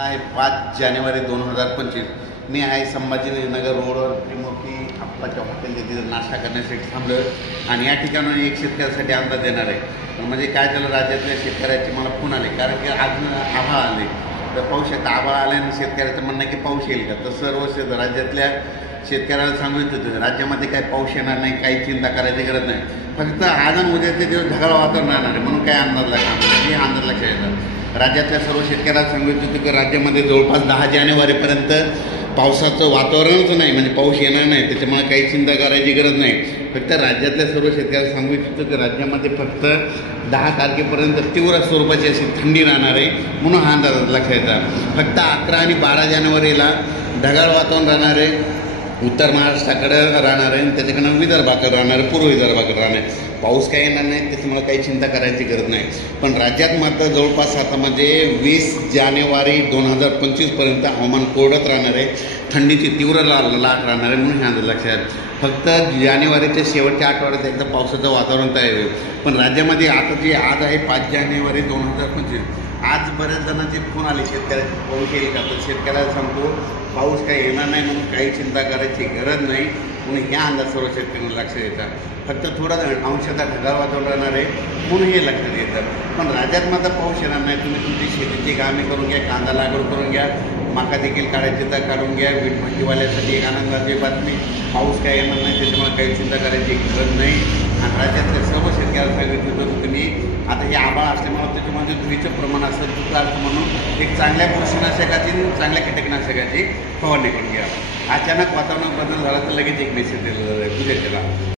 आहे 5 जानेवारी 2025. मी आहे संभाजीनगर रोडवर त्रिमुखी आप्पाच्या हॉटेलच्या तिथं नाश्ता करण्यासाठी थांबलो आणि या ठिकाणी एक शेतकऱ्यासाठी अंदाज देणार आहे. पण म्हणजे काय झालं, राज्यातल्या शेतकऱ्याचे मला फोन आले, कारण की आज आभाळ आले तर पाऊस शकता. आभाळ आल्यानं शेतकऱ्याचं म्हणणं आहे की पाऊस येईल का, तर सर्व राज्यातल्या शेतकऱ्याला सांगू इच्छितो राज्यामध्ये काही पाऊस येणार नाही, काही चिंता करायची गरज नाही. फक्त आज आणि उद्याचे दिवस ढगाळ वातावरण राहणार आहे, म्हणून काय अंदाज लागणार हे अंदाज लक्षात येतात. राज्यातल्या सर्व शेतकऱ्याला सांगू इच्छितो की राज्यामध्ये जवळपास 10 जानेवारीपर्यंत पावसाचं वातावरणच नाही, म्हणजे पाऊस येणार नाही, त्याच्यामुळे काही चिंता करायची गरज नाही. फक्त राज्यातल्या सर्व शेतकऱ्याला सांगू इच्छितो की राज्यामध्ये फक्त 10 तारखेपर्यंत तीव्र स्वरूपाची अशी थंडी राहणार आहे, म्हणून हा अंदाज लक्षात येतात. फक्त 11 आणि 12 जानेवारीला ढगाळ वातावरण राहणार आहे, उत्तर महाराष्ट्राकडे राहणार आहे आणि त्याच्याकडनं विदर्भाकडे राहणार आहे, पूर्व विदर्भाकडे राहणार आहे. पाऊस काही येणार नाही, त्याच्यामुळे काही चिंता करायची गरज नाही. पण राज्यात मात्र जवळपास आता म्हणजे 20 जानेवारी 2025पर्यंत हवामान कोरडत राहणार आहे, थंडीची तीव्र लाट राहणार आहे, म्हणून हे अंदाज लक्षात. फक्त जानेवारीच्या शेवटच्या आठवड्यात एकदा पावसाचं वातावरण तयार होईल. पण राज्यामध्ये आता जे आज आहे 5 जानेवारी 2025, आज बऱ्याच जणांचे फोन आले शेतकऱ्याचे, पाऊस येईल का, तर शेतकऱ्याला सांगतो पाऊस काही येणार नाही, म्हणून काही चिंता करायची गरज नाही, म्हणून ह्या अंदाज सर्व शेतकऱ्यांना लक्षात येतात. फक्त थोडा अंशतः ढगाळ वातावरण राहणार आहे, म्हणून हे लक्षात येतं. पण राज्यात मात्र पाऊस येणार नाही. तुम्ही तुमची शेतीची कामे करून घ्या, कांदा लागवड करून घ्या, मका देखील काढायची तर काढून घ्या. वीटभट्टीवाल्यासाठी एक आनंदाची बातमी, पाऊस काय येणार नाही, त्याच्यामुळे काही चिंता करायची गरज नाही. आणि राज्यातल्या सर्व शेतकऱ्याला सांगितलं तुम्ही आता हे आभाळ असल्यामुळे त्याच्यामध्ये धुळीचं प्रमाण असतं, तुझं असतं, म्हणून एक चांगल्या बुरशीनाशकाची चांगल्या कीटकनाशकाची फवारणी करून घ्या. अचानक वातावरणात बदल झाला तर लगेच एक मेसेज दिला जाईल,